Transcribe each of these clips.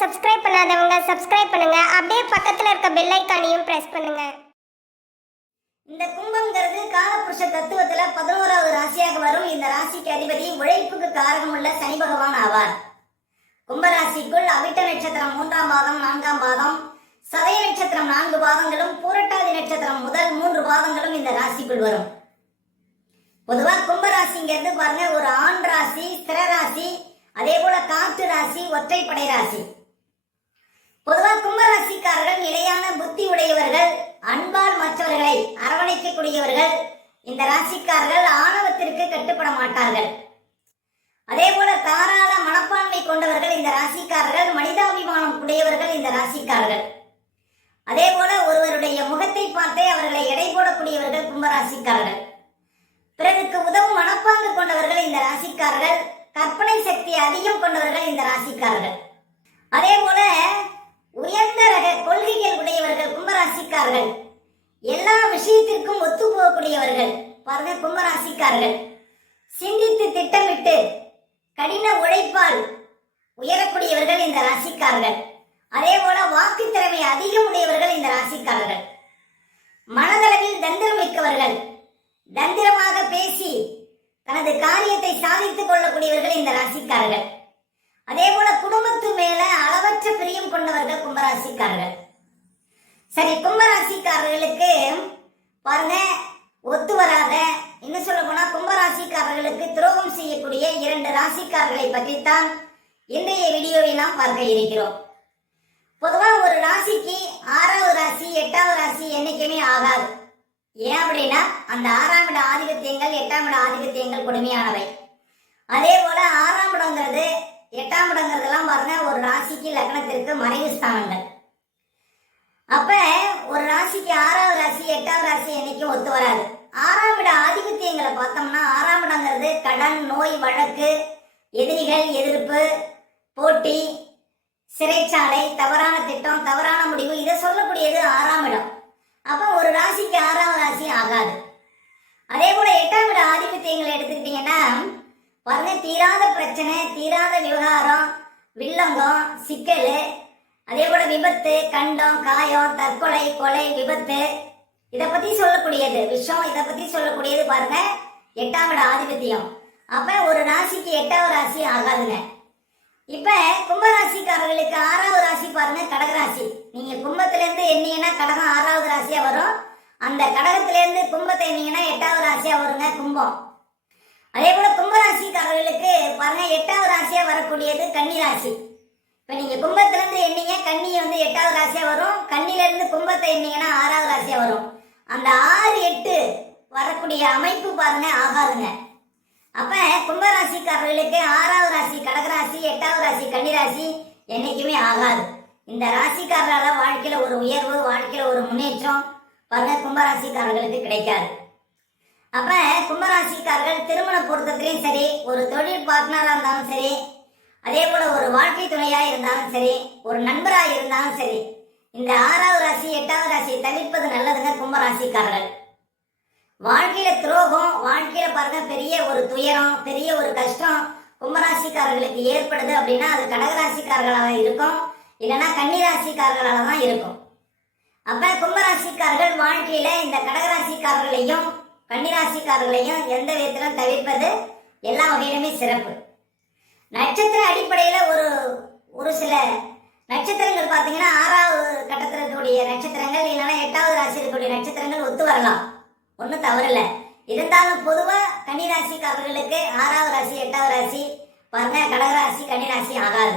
Subscribe பண்ணாதவங்க subscribe பண்ணுங்க. அப்படியே பக்கத்துல இருக்க பெல் ஐக்கானையும் பிரஸ் பண்ணுங்க. இந்த கும்பம்ங்கிறது காலபுருஷ தத்துவத்துல பதினோராவது ராசியாக வரும். இந்த ராசிக்கு அதிபதி உழைப்புக்கு காரணமுள்ள சனி பகவான் ஆவார். கும்பராசிக்குள் அவிட்ட நட்சத்திரம் மூன்றாம் பாதம் நான்காம் பாதம் சதய நட்சத்திரம் நான்கு பாதங்களும் பூரட்டாதி நட்சத்திரம் முதல் மூன்று பாதங்களும் இந்த ராசிக்குள் வரும். பொதுவா கும்பராசிங்கிறது பாருங்க ஒரு ஆண் ராசி ஸ்திர ராசி அதே போல காற்று ராசி ஒற்றைப்படை ராசி. பொதுவாக கும்பராசிக்காரர்கள் நிலையான புத்தி உடையவர்கள் அன்பால் மற்றவர்களை அரவணைக்கக்கூடியவர்கள் இந்த ராசிக்காரர்கள் ஆணவத்திற்கு கட்டுப்பட மாட்டார்கள். அதே போல தாராள மனப்பான்மை கொண்டவர்கள் இந்த ராசிக்காரர்கள் மனிதாபிமானம் உடையவர்கள் இந்த ராசிக்காரர்கள். அதே போல ஒருவருடைய முகத்தை பார்த்தே அவர்களை எடை போடக்கூடியவர்கள் கும்பராசிக்காரர்கள். பிறருக்கு உதவும் மனப்பாங்கு கொண்டவர்கள் இந்த ராசிக்காரர்கள் கற்பனை சக்தி அதிகம் கொண்டவர்கள் இந்த ராசிக்காரர்கள். அதே போல உயர்ந்த ரக கொள்கைகள் உடையவர்கள் கும்பராசிக்காரர்கள். எல்லா விஷயத்திற்கும் ஒத்து போகக்கூடியவர்கள் பாருங்க கும்பராசிக்காரர்கள். சிந்தித்து திட்டமிட்டு கடின உழைப்பால் உயரக்கூடியவர்கள் இந்த ராசிக்காரர்கள். அதே போல வாக்கு திறமை அதிகம் உடையவர்கள் இந்த ராசிக்காரர்கள். மனதளவில் தந்திரம் மிக்கவர்கள். தந்திரமாக பேசி தனது காரியத்தை சாதித்துக் கொள்ளக்கூடியவர்கள் இந்த ராசிக்காரர்கள். அதே போல குடும்பத்து மேல அளவற்ற பிரியம் கொண்டவர்கள் கும்பராசிக்காரர்கள். சரி கும்பராசிக்காரர்களுக்கு பாருங்க ஒத்து வராத இன்னும் சொல்ல போனா கும்பராசிக்காரர்களுக்கு துரோகம் செய்யக்கூடிய இரண்டு ராசிக்காரர்களை பற்றித்தான் இன்றைய வீடியோவை நாம் பார்க்க இருக்கிறோம். பொதுவா ஒரு ராசிக்கு ஆறாவது ராசி எட்டாவது ராசி என்னைக்குமே ஆகாது. ஏன் அப்படின்னா அந்த ஆறாம் இட ஆதிபத்தியங்கள் எட்டாம் இட ஆதிபத்தியங்கள் கொடுமையானவை. அதே போல ஆறாம் இடங்கிறது எட்டாம் இடங்கிறதெல்லாம் பாருங்க ஒரு ராசிக்கு லக்னத்திற்கு மறைவு ஸ்தானங்கள் அப்ப ஒரு ராசிக்கு ஆறாவது ராசி எட்டாவது ராசி என்னைக்கும் ஒத்து வராது. ஆறாம் இட ஆதிபத்தியங்களை பார்த்தோம்னா ஆறாம் இடங்கிறது கடன் நோய் வழக்கு எதிரிகள் எதிர்ப்பு போட்டி சிறைச்சாலை தவறான திட்டம் தவறான முடிவு இதை சொல்லக்கூடியது ஆறாம் இடம் அப்ப ஒரு ராசிக்கு ஆறாம் ராசி ஆகாது அதே போல எட்டாம் இட ஆதிபத்தியங்களை எடுத்துக்கிட்டீங்கன்னா பாருங்க தீராத பிரச்சனை தீராத விவகாரம் வில்லங்கம் சிக்கல் அதே போல விபத்து கண்டம் காயம் தற்கொலை கொலை விபத்து. இதை பத்தி சொல்லக்கூடியது விஷம் இதை பத்தி சொல்லக்கூடியது பாருங்க எட்டாம் இட ஆதிபத்தியம். அப்ப ஒரு ராசிக்கு எட்டாவது ராசி ஆகாதுங்க. இப்ப கும்பராசிக்காரர்களுக்கு ஆறாவது ராசி பாருங்க கடகராசி நீங்க கும்பத்துல இருந்து எண்ணீங்கன்னா கடகம் ஆறாவது ராசியா வரும். அந்த கடகத்திலேருந்து கும்பத்தை எண்ணீங்கன்னா எட்டாவது ராசியா வருங்க கும்பம். அதே போல கும்பராசிக்காரர்களுக்கு பாருங்க எட்டாவது ராசியா வரக்கூடியது கன்னி ராசி. இப்ப நீங்க கும்பத்துல இருந்து எண்ணீங்க கன்னி வந்து எட்டாவது ராசியா வரும். கன்னில இருந்து கும்பத்தை எண்ணீங்கன்னா ஆறாவது ராசியா வரும். அந்த ஆறு எட்டு வரக்கூடிய அமைப்பு பாருங்க ஆகாதுங்க. அப்ப கும்பராசிக்காரர்களுக்கு ஆறாவது ராசி கடகராசி எட்டாவது ராசி கன்னிராசி என்னைக்குமே ஆகாது. இந்த ராசிக்காரரால வாழ்க்கையில ஒரு உயர்வு வாழ்க்கையில ஒரு முன்னேற்றம் பாருங்க கும்பராசிக்காரர்களுக்கு கிடைக்காது. அப்ப கும்பராசிக்காரர்கள் திருமண பொருத்தத்திலையும் சரி ஒரு தொழில் பார்ட்னரா இருந்தாலும் சரி அதே போல ஒரு வாழ்க்கை துணையா இருந்தாலும் சரி ஒரு நண்பரா இருந்தாலும் சரி இந்த ஆறாவது ராசி எட்டாவது ராசியை தவிர்ப்பது நல்லதுங்க கும்பராசிக்காரர்கள். வாழ்க்கையில துரோகம் வாழ்க்கையில பாருங்க பெரிய ஒரு துயரம் பெரிய ஒரு கஷ்டம் கும்பராசிக்காரர்களுக்கு ஏற்படுது அப்படின்னா அது கடகராசிக்காரர்களாக இருக்கும் இல்லைன்னா கன்னிராசிக்காரர்களாக தான் இருக்கும். அப்ப கும்பராசிக்காரர்கள் வாழ்க்கையில இந்த கடகராசிக்காரர்களையும் கன்னிராசிக்காரர்களையும் எந்த விதத்திலும் தவிர்ப்பது எல்லா வகையிலுமே சிறப்பு. நட்சத்திர அடிப்படையில் ஒரு ஒரு சில நட்சத்திரங்கள் பார்த்தீங்கன்னா ஆறாவது கட்டத்தில் இருக்கக்கூடிய நட்சத்திரங்கள் இல்லைன்னா எட்டாவது ராசி இருக்கக்கூடிய நட்சத்திரங்கள் ஒத்து வரலாம். ஒன்றும் தவறில்லை. இருந்தாலும் பொதுவாக கன்னிராசிக்காரர்களுக்கு ஆறாவது ராசி எட்டாவது ராசி பாருங்க கடகராசி கன்னிராசி ஆகாது.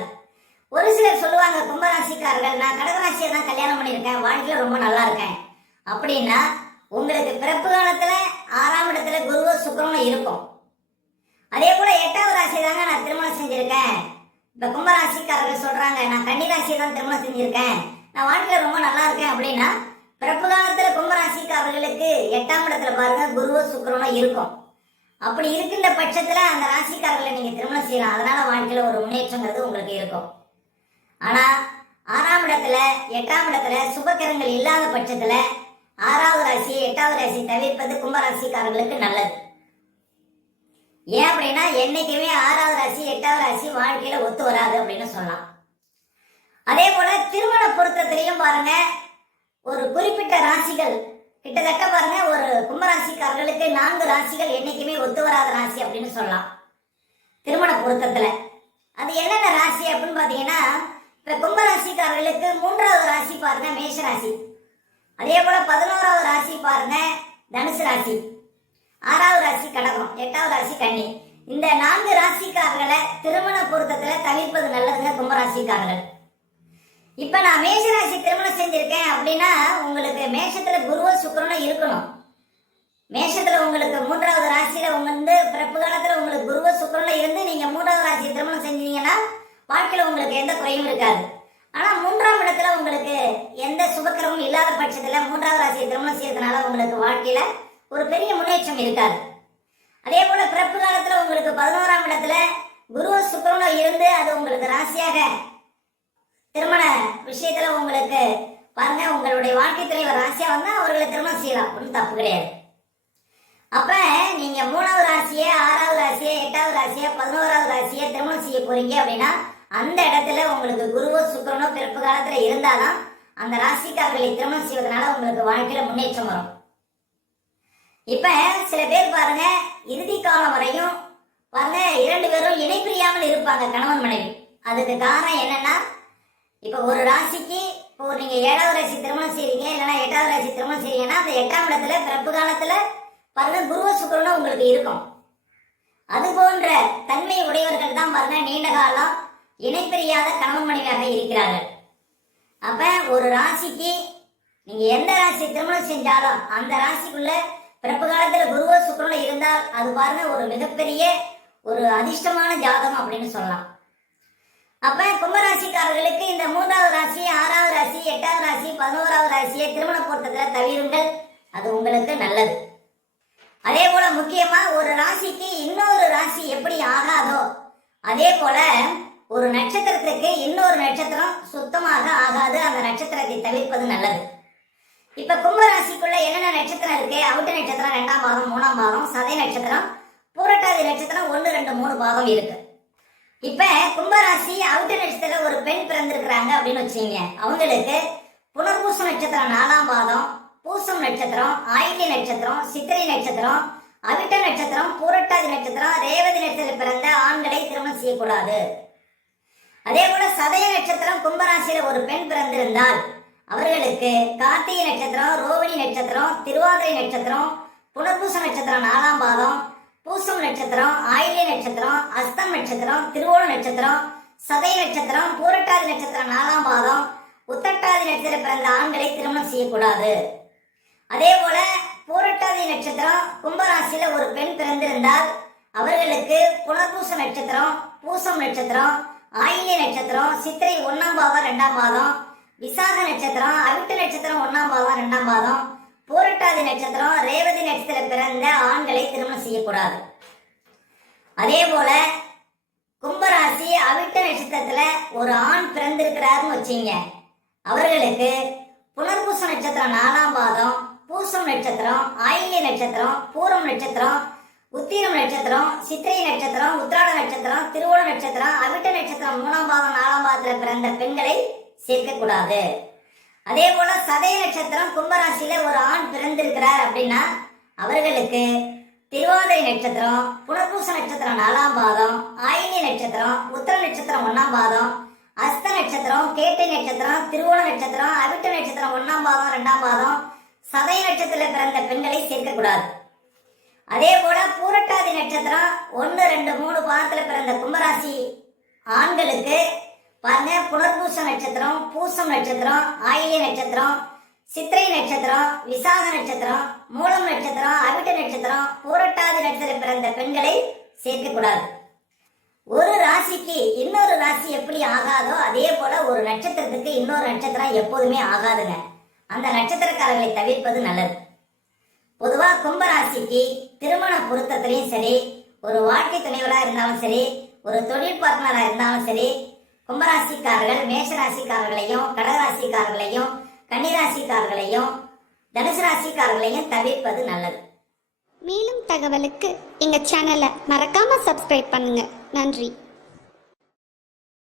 ஒரு சிலர் சொல்லுவாங்க கும்பராசிக்காரர்கள் நான் கடகராசியை தான் கல்யாணம் பண்ணியிருக்கேன் வாழ்க்கையில் ரொம்ப நல்லா இருக்கேன். அப்படின்னா உங்களுக்கு பிறப்பு காலத்தில் ஆறாம் இடத்துல குருவ சுக்கரனும் இருக்கும். அதே போல எட்டாவது ராசி தாங்க நான் திருமணம் செஞ்சிருக்கேன். இப்ப கும்பராசிக்காரர்கள் சொல்றாங்க நான் கன்னிராசியை தான் திருமணம் செஞ்சிருக்கேன். நான் வாழ்க்கையில ரொம்ப நல்லா இருக்கேன் அப்படின்னா பிறப்பு காலத்துல கும்பராசிக்காரர்களுக்கு எட்டாம் இடத்துல பாருங்க குருவ சுக்கரனும் இருக்கும். அப்படி இருக்கின்ற பட்சத்துல அந்த ராசிக்காரர்களை நீங்க திருமணம் செய்யலாம். அதனால வாழ்க்கையில ஒரு முன்னேற்றங்கிறது உங்களுக்கு இருக்கும். ஆனா ஆறாம் இடத்துல எட்டாம் இடத்துல சுபகரங்கள் இல்லாத பட்சத்துல ஆறாவது ராசியை எட்டாவது ராசி தவிர்ப்பது கும்பராசிக்காரர்களுக்கு நல்லது. ஏன் அப்படின்னா என்னைக்குமே ஆறாவது ராசி எட்டாவது ராசி வாழ்க்கையில ஒத்து வராது அப்படின்னு சொல்லலாம். அதே போல திருமண பொருத்தத்திலையும் பாருங்க ஒரு குறிப்பிட்ட ராசிகள் கிட்டத்தட்ட பாருங்க ஒரு கும்பராசிக்காரர்களுக்கு நான்கு ராசிகள் என்னைக்குமே ஒத்து வராத ராசி அப்படின்னு சொல்லலாம். திருமண பொருத்தத்துல. அது என்னென்ன ராசி அப்படின்னு பாத்தீங்கன்னா இப்ப கும்பராசிக்காரர்களுக்கு மூன்றாவது ராசி பாருங்க மேஷ ராசி அதே போல பதினோராவது ராசி பாருங்க தனுசு ராசி. ஆறாவது ராசி கடகம் எட்டாவது ராசி கன்னி. இந்த நான்கு ராசிக்காரர்களை திருமண பொருத்தத்துல தவிர்ப்பது நல்லதுங்க கும்பராசிக்காரர்கள். இப்ப நான் மேஷ ராசி திருமணம் செஞ்சிருக்கேன் அப்படின்னா உங்களுக்கு மேஷத்துல குருவ சுக்கிரனும் இருக்கணும். மேஷத்துல உங்களுக்கு மூன்றாவது ராசியில உங்க வந்து பிறப்பு காலத்துல உங்களுக்கு குருவ சுக்கிரனும் இருந்து நீங்க மூன்றாவது ராசி திருமணம் செஞ்சீங்கன்னா வாழ்க்கையில உங்களுக்கு எந்த குறையும் இருக்காது. மூன்றாம் இடத்துல உங்களுக்கு எந்த சுபக்கிரமும் இல்லாத பட்சத்துல மூன்றாவது ராசியை திருமணம் செய்யறதுனால உங்களுக்கு வாழ்க்கையில ஒரு பெரிய முன்னேற்றம் இருக்காது. அதே போல பிறப்பு காலத்துல உங்களுக்கு பதினோராம் இடத்துல குரு சுக்கிரனும் இருந்து அது உங்களுக்கு ராசியாக திருமண விஷயத்துல உங்களுக்கு பாருங்க உங்களுடைய வாழ்க்கை தலைவர் ராசியா வந்தா அவர்களை திருமணம் செய்யலாம். ஒன்றும் தப்பு கிடையாது. அப்ப நீங்க மூணாவது ராசியை ஆறாவது ராசியை எட்டாவது ராசியை பதினோராவது ராசியை திருமணம் செய்ய போறீங்க அப்படின்னா அந்த இடத்துல உங்களுக்கு குருவோ சுக்கிரனோ பிறப்பு காலத்துல இருந்தாதான் அந்த ராசிக்காரர்களை திருமணம் செய்வதனால உங்களுக்கு வாழ்க்கையில முன்னேற்றம் வரும். இப்ப சில பேர் பாருங்க இறுதி காலம் வரையும் பாருங்க இரண்டு பேரும் இணைப்பிரியாமல் இருப்பாங்க கணவன் மனைவி. அதுக்கு காரணம் என்னன்னா இப்ப ஒரு ராசிக்கு இப்போ நீங்க ஏழாவது ராசி திருமணம் செய்றீங்க இல்லைன்னா எட்டாவது ராசி திருமணம் செய்றீங்கன்னா அந்த எட்டாம் இடத்துல பிறப்பு காலத்துல பாருங்க குருவ சுக்கிரனும் உங்களுக்கு இருக்கும். அது போன்ற தன்மை உடையவர்கள் தான் பாருங்க நீண்ட காலம் இணைப்பிரியாத கணவன் மனைவியாக இருக்கிறார்கள். அப்ப ஒரு ராசிக்கு நீங்க எந்த ராசி திருமணம் செஞ்சாலும் அந்த ராசிக்குள்ள பிறப்பு காலத்துல குருவ சுக்கிரனும் இருந்தால் அது பாருங்க ஒரு மிகப்பெரிய ஒரு அதிர்ஷ்டமான ஜாதகம் அப்படின்னு சொல்லலாம். அப்ப கும்பராசிக்காரர்களுக்கு இந்த மூன்றாவது ராசி ஆறாவது ராசி எட்டாவது ராசி பதினோராவது ராசியை திருமண பொருத்தத்துல தவிருங்கள். அது உங்களுக்கு நல்லது. அதே போல முக்கியமா ஒரு ராசிக்கு இன்னொரு ராசி எப்படி ஆகாதோ அதே போல ஒரு நட்சத்திரத்துக்கு இன்னொரு நட்சத்திரம் சுத்தமாக ஆகாது. அந்த நட்சத்திரத்தை தவிர்ப்பது நல்லது. இப்ப கும்பராசிக்குள்ள என்னென்ன நட்சத்திரம் இருக்கு? அவிட்ட நட்சத்திரம் ரெண்டாம் பாகம் மூணாம் பாகம் சதை நட்சத்திரம் பூரட்டாதி நட்சத்திரம் ஒன்று ரெண்டு மூணு பாகம் இருக்கு. இப்ப கும்பராசி அவுட்ட நட்சத்திரம் ஒரு பெண் பிறந்திருக்கிறாங்க அப்படின்னு வச்சுங்க அவங்களுக்கு புனர்பூச நட்சத்திரம் நாலாம் பாதம் பூசம் நட்சத்திரம் ஆயிலி நட்சத்திரம் சித்திரை நட்சத்திரம் அவிட்ட நட்சத்திரம் பூரட்டாதி நட்சத்திரம் ரேவதி நட்சத்திரம் பிறந்த ஆண்களை திருமணம் செய்யக்கூடாது. அதே போல சதய நட்சத்திரம் கும்பராசியில ஒரு பெண் பிறந்திருந்தால் அவர்களுக்கு கார்த்திகை நட்சத்திரம் ரோவிணி நட்சத்திரம் திருவாதிரை நட்சத்திரம் புனர்பூச நட்சத்திரம் நாலாம் பாதம் பூசம் நட்சத்திரம் ஆயில்ய நட்சத்திரம் அஸ்தம் நட்சத்திரம் திருவோண நட்சத்திரம் சதய நட்சத்திரம் பூரட்டாதி நட்சத்திரம் நாலாம் பாதம் உத்தட்டாதி நட்சத்திரம் பிறந்த ஆண்களை திருமணம் செய்யக்கூடாது. அதே போல பூரட்டாதி நட்சத்திரம் கும்பராசியில ஒரு பெண் பிறந்திருந்தால் அவர்களுக்கு புனர்பூச நட்சத்திரம் பூசம் நட்சத்திரம் ஆயில்ய நட்சத்திரம் சித்திரை ஒன்னாம் பாதம் ரெண்டாம் பாதம் விசாக நட்சத்திரம் அவிட்ட நட்சத்திரம் ஒன்னாம் பாதம் ரெண்டாம் பாதம் போரட்டாதி நட்சத்திரம் ரேவதி நட்சத்திரம் பிறந்த ஆண்களை திருமணம் செய்யக்கூடாது. அதே போல கும்பராசி அவிட்ட நட்சத்திரத்துல ஒரு ஆண் பிறந்திருக்கிறாருன்னு வச்சீங்க. அவர்களுக்கு புனர்பூச நட்சத்திரம் நாலாம் பாதம் பூசம் நட்சத்திரம் ஆயில்ய நட்சத்திரம் பூரம் நட்சத்திரம் உத்திரம் நட்சத்திரம் சித்திரை நட்சத்திரம் உத்திராட நட்சத்திரம் திருவோண நட்சத்திரம் அவிட்ட நட்சத்திரம் மூணாம் பாதம் நாலாம் பாதத்துல பிறந்த பெண்களை சேர்க்கக்கூடாது. அதே போல சதய நட்சத்திரம் கும்பராசியில ஒரு ஆண் பிறந்திருக்கிறார் அப்படின்னா அவர்களுக்கு திருவாதிரை நட்சத்திரம் புனர்பூச நட்சத்திரம் நாலாம் பாதம் ஆயினி நட்சத்திரம் உத்தர நட்சத்திரம் ஒன்னாம் பாதம் அஸ்த நட்சத்திரம் கேட்டை நட்சத்திரம் திருவோண நட்சத்திரம் அவிட்ட நட்சத்திரம் ஒன்னாம் பாதம் ரெண்டாம் பாதம் சதய நட்சத்திரத்தில் பிறந்த பெண்களை சேர்க்கக்கூடாது. அதே போல பூரட்டாதி நட்சத்திரம் ஒன்று ரெண்டு மூணு பாதத்தில் பிறந்த கும்பராசி ஆண்களுக்கு பாருங்க புனர்பூச நட்சத்திரம் பூசம் நட்சத்திரம் ஆயில்ய நட்சத்திரம் சித்திரை நட்சத்திரம் விசாக நட்சத்திரம் மூலம் நட்சத்திரம் அவிட்ட நட்சத்திரம் பூரட்டாதி நட்சத்திரம் பிறந்த பெண்களை சேர்க்கக்கூடாது. ஒரு ராசிக்கு இன்னொரு ராசி எப்படி ஆகாதோ அதே போல ஒரு நட்சத்திரத்துக்கு இன்னொரு நட்சத்திரம் எப்போதுமே ஆகாதுங்க. அந்த நட்சத்திரக்காரர்களை தவிர்ப்பது நல்லது. பொதுவாக கும்பராசிக்கு திருமண பொருத்தத்திலையும் சரி ஒரு வாழ்க்கை துணைவராக இருந்தாலும் சரி ஒரு தொழில் பார்ட்னராக இருந்தாலும் சரி கும்பராசிக்காரர்கள் மேஷராசிக்காரர்களையும் கடகராசிக்காரர்களையும் கன்னிராசிக்காரர்களையும் தனுசு ராசிக்காரர்களையும் தவிர்ப்பது நல்லது. மேலும் தகவலுக்கு எங்கள் சேனலை மறக்காமல் சப்ஸ்கிரைப் பண்ணுங்கள் நன்றி.